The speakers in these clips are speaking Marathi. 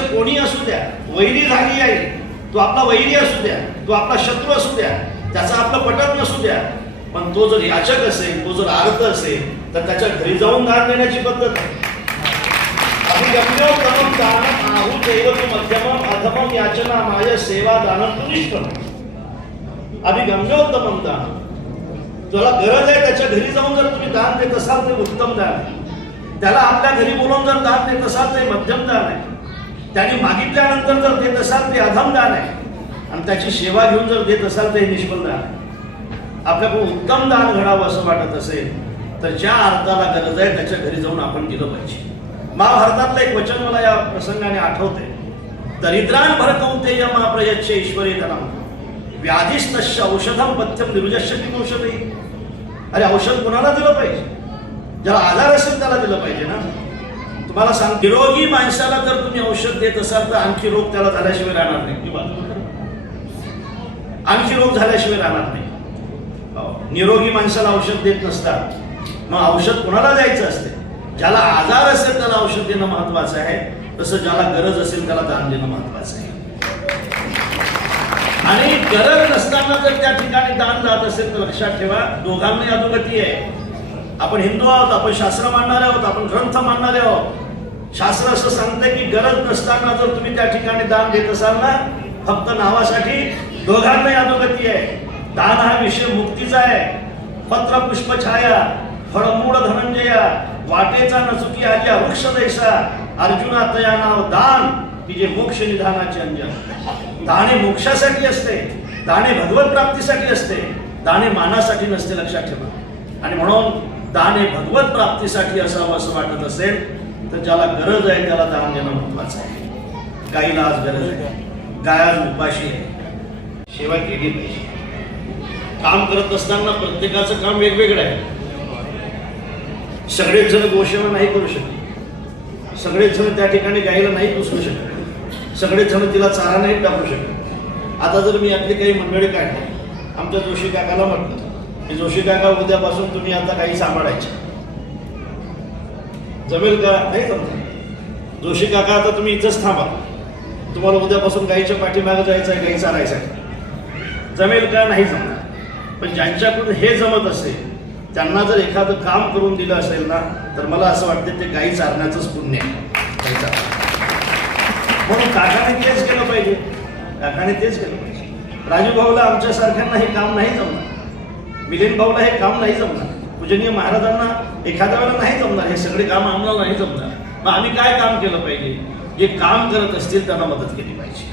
कोणी असू द्या वैरी झाली आहे तो आपला वैरी असू द्या तो आपला शत्रू असू द्या त्याचा आपलं पटत नसू द्या पण तो जर याचक असेल तो जर अर्थ असेल तर त्याच्या घरी जाऊन दान देण्याची पद्धत आहे. याचना माय सेवा दानं तु निष्फलम् दान. ज्याला गरज आहे त्याच्या घरी जाऊन जर तुम्ही दान देत असाल ते उत्तम दान आहे. त्याला आपल्या घरी बोलवून जर दान देत असाल ते मध्यम दान आहे. त्याने मागितल्यानंतर जर देत असाल ते अधम दान आहे. आणि त्याची सेवा घेऊन जर देत असाल ते निष्फल दान आहे. आपल्याकडून उत्तम दान घडावं असं वाटत असेल तर ज्या अर्थाला गरज आहे त्याच्या घरी जाऊन आपण गेलं पाहिजे. महाभारतातलं एक वचन मला या प्रसंगाने आठवते दरिद्रान भरकवते महाप्रयच्छ ईश्वरी धनम व्याधीस्तस्य औषधम पथ्यम निर्जस्य किम औषधही अरे औषध कोणाला दिलं पाहिजे? ज्याला आजार असेल त्याला दिलं पाहिजे ना? तुम्हाला सांग निरोगी माणसाला जर तुम्ही औषध देत असाल तर आणखी रोग त्याला झाल्याशिवाय राहणार नाही. किंवा आणखी रोग झाल्याशिवाय राहणार नाही. हो, निरोगी माणसाला औषध देत नसतात. मग औषध कोणाला द्यायचं असते? ज्याला आजार असेल त्याला औषध देणं महत्वाचं आहे. तसं ज्याला गरज असेल त्याला दान देणं महत्वाचं आहे. आणि गरज नसताना जर त्या ठिकाणी दान जात असेल तर लक्षात ठेवा दोघांनाही अधोगती आहे. आपण हिंदू आहोत आपण शास्त्र मानणारे आहोत आपण ग्रंथ मानणारे आहोत. शास्त्र असं सांगतंय की गरज नसताना जर तुम्ही त्या ठिकाणी दान देत असाल ना फक्त नावासाठी दोघांनाही अधोगती आहे. दान हा विषय मुक्तीचा आहे. पत्र पुष्प छाया फळमूळ धनंजया वाटेचा नचुकी आली वृक्ष दैसा अर्जुना तया नाव दान की जे मोक्ष निधानाचे अंजन. दाणे मोक्षासाठी असते दाणे भगवत प्राप्तीसाठी असते दाणे मानासाठी नसते लक्षात ठेवा. आणि म्हणून दाणे भगवत प्राप्तीसाठी असावं असं वाटत असेल तर ज्याला गरज आहे त्याला दान देणं महत्वाचं आहे. गाईला आज गरज आहे. गाय आज उपाशी आहे. सेवा केली पाहिजे. काम करत असताना प्रत्येकाचं काम वेगवेगळं आहे. सगळेच जण गोशाला नाही करू शकत. सगळेच जण त्या ठिकाणी गाईला नाही पुसू शकत. सगळेच जण तिला चारा नाही टाकू शकत. आता जर मी यातली काही मंडळी काढली आमच्या जोशी काकाला म्हटलं की जोशी काका उद्यापासून तुम्ही आता काही सांभाळायचे. जमेल का? नाही जमत जोशी काका आता तुम्ही इथंच थांबा. तुम्हाला उद्यापासून गाईच्या पाठीमागे जायचं आहे गाई चारायचं आहे जमेल का? नाही जमणार. पण ज्यांच्याकडून हे जमत असेल त्यांना जर एखादं काम करून दिलं असेल ना तर मला असं वाटतं ते गाई चारण्याचंच पुण्य आहे. म्हणून काकाने तेच केलं पाहिजे. काकाने तेच केलं पाहिजे. राजू भाऊला आमच्यासारख्यांना हे काम नाही जमणार. मिलिंद भाऊला हे काम नाही जमणार. पूजनीय महाराजांना एखाद्या वेळेला नाही जमणार हे सगळे काम आम्हाला नाही जमणार. मग आम्ही काय काम केलं पाहिजे? जे काम करत असतील त्यांना मदत केली पाहिजे.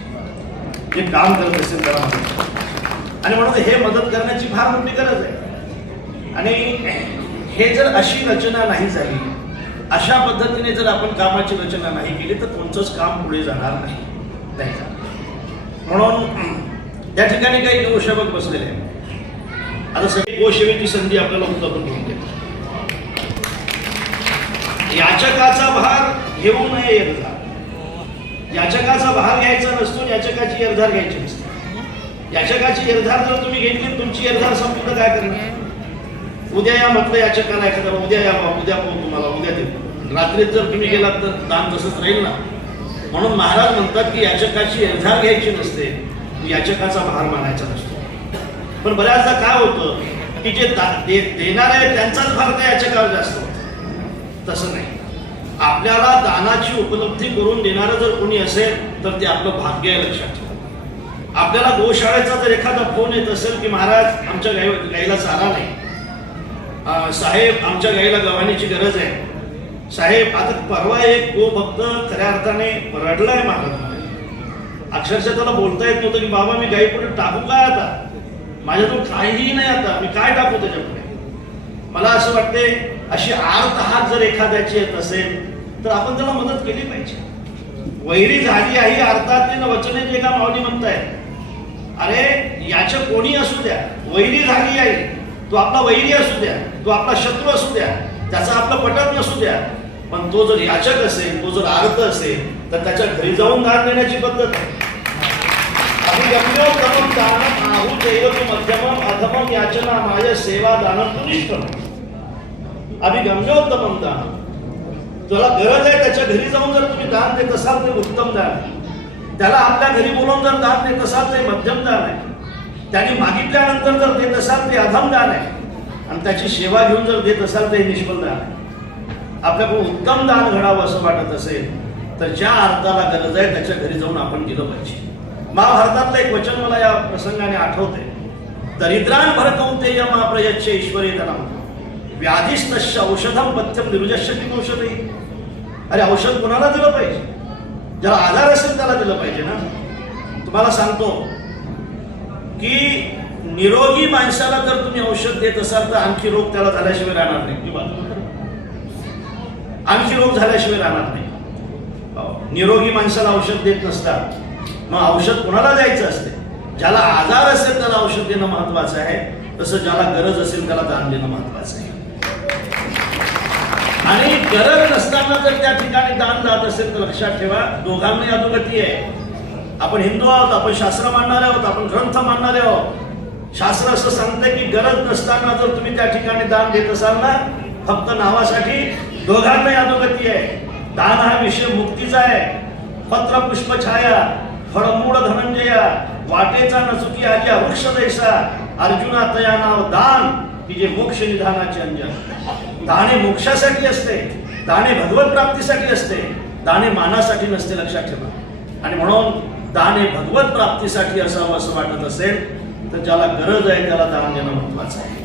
जे काम करत असतील त्यांना मदत आणि म्हणून हे मदत करण्याची फार मोठी गरज आहे. आणि हे जर अशी रचना नाही झाली अशा पद्धतीने जर आपण कामाची रचना नाही केली तर कोणतंच काम पुढे जाणार नाही. नाही म्हणून त्या ठिकाणी काही गोसेवक बसलेले आहेत. आता सगळी गोसेवेची संधी आपल्याला उत्तम करून देते. याचकाचा भार घेऊ नये एरधार याचकाचा भार घ्यायचा नसतो याचकाची अर्धार घ्यायची नसते. याचकाची एरधार जर तुम्ही घेतली तुमची एरधार संपूर्ण काय करणार? उद्या या म्हटलं याचकाला एखाद्याला उद्या या बा, उद्या पाहू तुम्हाला उद्या देऊ. रात्रीत जर तुम्ही गेलात तर दान तसंच राहील ना? म्हणून महाराज म्हणतात की याचकाची एरधार घ्यायची नसते याचकाचा भार मानायचा नसतो. पण बऱ्याचदा काय होतं की जे दा- देणार आहे त्यांचाच भार याच्याकडे जास्त होत. तसं नाही. आपल्याला दानाची उपलब्धी करून देणारं जर कोणी असेल तर ते आपलं भाग्य आहे लक्षात ठेवा. आपल्याला गोशाळेचा जर एखादा फोन येत असेल की महाराज आमच्या गाई गाईला चारा नाही. साहेब आमच्या गाईला गव्हाणीची गरज आहे. साहेब आता परवा एक गो भक्त खऱ्या अर्थाने रडलाय महाराज. अक्षरशः त्याला बोलता येत नव्हतं की बाबा मी गाई पुढे टाकू काय आता? माझ्यातून काहीही नाही आता. मी काय टाकू त्याच्यापुढे? मला असं वाटते अशी आर्त हात जर एखाद्याची येत असेल तर आपण त्याला मदत केली पाहिजे. वैरी झाली आहे अर्थात वचने जे एका माऊली म्हणताय अरे याच्या कोणी असू द्या. वैरी झाली आहे तो आपला वैरी असू द्या. तो आपला शत्रू असू द्या. त्याचा आपला पटत नसू द्या. पण तो जर याचक असेल तो जर आर्त असेल तर त्याच्या घरी जाऊन दान देण्याची पद्धत आहे अभिगम्योत्तमं दानम् आहुतेव मध्यमम् अधमं याचना माय सेवा तु निष्फलम् अभिगम्योत्तमं दानं ज्याला गरज आहे त्याच्या घरी जाऊन जर तुम्ही दान देत असाल ते उत्तम दान आहे. त्याला आपल्या घरी बोलवून जर दान देत असाल ते मध्यम दान आहे. त्याने मागितल्यानंतर जर देत असाल ते अधम दान आहे. आणि त्याची सेवा घेऊन जर देत असाल ते निष्फल दान आहे. आपल्याकडून उत्तम दान घडावं असं वाटत असेल तर ज्या अर्थाला गरज आहे त्याच्या घरी जाऊन आपण गेलं पाहिजे. महाभारतातलं एक वचन मला या प्रसंगाने आठवते दरिद्रान भरकवते महाप्रयच्छ ईश्वरी त्याला व्याधीस्तस्य औषधम पथ्यम निर्जस्यती औषधही? अरे औषध कोणाला दिलं पाहिजे? ज्याला आजार असेल त्याला दिलं पाहिजे ना? तुम्हाला सांगतो की निरोगी माणसाला जर तुम्ही औषध देत असाल तर आणखी रोग त्याला झाल्याशिवाय राहणार नाही. किंवा आणखी रोग झाल्याशिवाय राहणार नाही. निरोगी माणसाला औषध देत नसतात मग औषध कोणाला द्यायचं असते? ज्याला आजार असेल त्याला औषध देणं महत्वाचं आहे. तसं ज्याला गरज असेल त्याला दान देणं महत्वाचं आहे. आणि गरज नसताना जर त्या ठिकाणी दान जात असेल तर लक्षात ठेवा दोघांनाही अधोगती आहे. आपण हिंदू आहोत आपण शास्त्र मानणारे आहोत आपण ग्रंथ मानणारे आहोत. शास्त्र असं सांगतं की गरज नसताना जर तुम्ही त्या ठिकाणी दान देत असाल ना फक्त नावासाठी दोघांनाही अधोगती आहे. दान हा विषय मुक्तीचा आहे. पत्र पुष्प छाया. फळमूळ धनंजया वाटेचा नचुकी आली वृक्ष दैसा अर्जुना तया नाव दान की जे मोक्ष निधानाचे अंजन. दाणे मोक्षासाठी असते दाणे भगवत प्राप्तीसाठी असते दाणे मानासाठी नसते लक्षात ठेवा. आणि म्हणून दाणे भगवत प्राप्तीसाठी असावं असं वाटत असेल तर ज्याला गरज आहे त्याला दान देणं महत्वाचं आहे.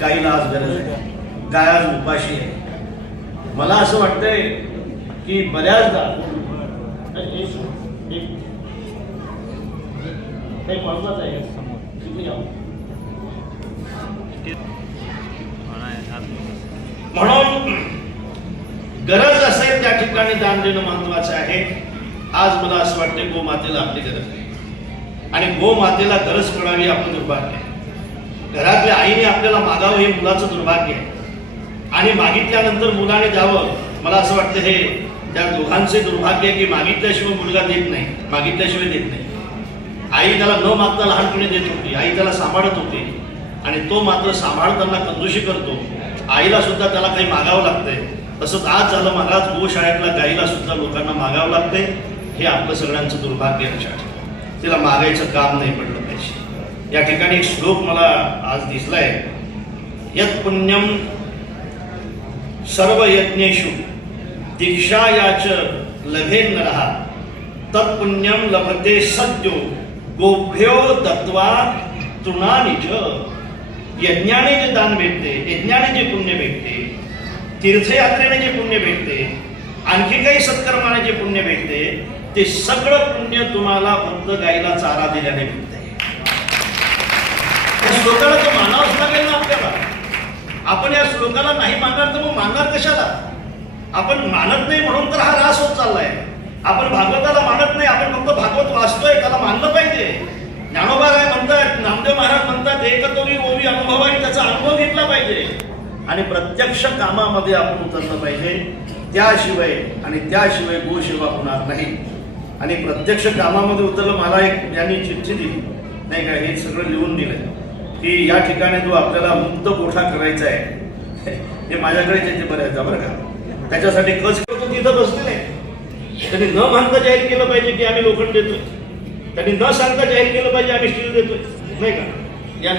गाईला आज गरज आहे. गाय आज उपाशी आहे. मला असं वाटतंय की बऱ्याचदा काही महत्वाचं आहे तुम्ही या. म्हणून गरज असेल त्या ठिकाणी दान देणं महत्वाचं आहे. आज मला असं वाटतं गोमातेला आपली गरज आहे आणि गोमातेला गरज कळावी आपलं दुर्भाग्य आहे. घरातल्या आईने आपल्याला मागावं हे मुलाचं दुर्भाग्य आहे. आणि मागितल्यानंतर मुलाने द्यावं मला असं वाटतं हे त्या दोघांचे दुर्भाग्य आहे की मागितल्याशिवाय मुलगा देत नाही मागितल्याशिवाय देत नाही. आई त्याला न मागता लहानपणी देत होती. आई त्याला सांभाळत होती. आणि तो मात्र सांभाळताना कंजूशी करतो. आईला सुद्धा त्याला काही मागावं लागतंय. तसंच आज झालं महाराज गोशाळेतल्या गाईला सुद्धा लोकांना मागावं लागतंय. हे आपलं सगळ्यांचं दुर्भाग्य लक्षात तिला मागायचं काम नाही पडलं पाहिजे. या ठिकाणी एक श्लोक मला आज दिसलाय. यत पुण्यम सर्व यज्ञेषु दीक्षायाच लभेन राहा तत्पुण्यम लभते सद्यो गोभ्यो दत्वा तृणानी यज्ञाने जे दान भेटते यज्ञाने जे पुण्य भेटते तीर्थयात्रेने जे पुण्य भेटते आणखी काही सत्कर्माने जे पुण्य भेटते ते सगळं पुण्य तुम्हाला फक्त गायीला चारा दिल्याने भेटते. या श्लोकाला तो मानावंच लागेल ना आपल्याला. आपण या श्लोकाला नाही मानणार तर मग मानणार कशाला? आपण मानत नाही म्हणून तर हा रास होत चाललाय. आपण भागवताला मानत नाही आपण फक्त भागवत वाचतोय त्याला मानलं पाहिजे. ज्ञानोबा राय म्हणतात नामदेव महाराज म्हणतात एकतोरी ओवी अनुभव आणि त्याचा अनुभव घेतला पाहिजे. आणि प्रत्यक्ष कामामध्ये आपण उतरलं पाहिजे. त्याशिवाय आणि त्याशिवाय गोसेवा होणार नाही. आणि प्रत्यक्ष कामामध्ये उतरलं मला एक यांनी चिठ्ठी दिली नाही का हे सगळं लिहून दिलं की या ठिकाणी जो आपल्याला मुक्त गोठा करायचा आहे हे माझ्याकडे येते बऱ्याचदा बरं का. त्याच्यासाठी कच करतो तिथं बसलेले. त्यांनी न मानता जाहीर केलं पाहिजे की आम्ही लोखंड देतोय. त्यांनी न सांगता जाहीर केलं पाहिजे आम्ही स्टील देतोय. नाही का? या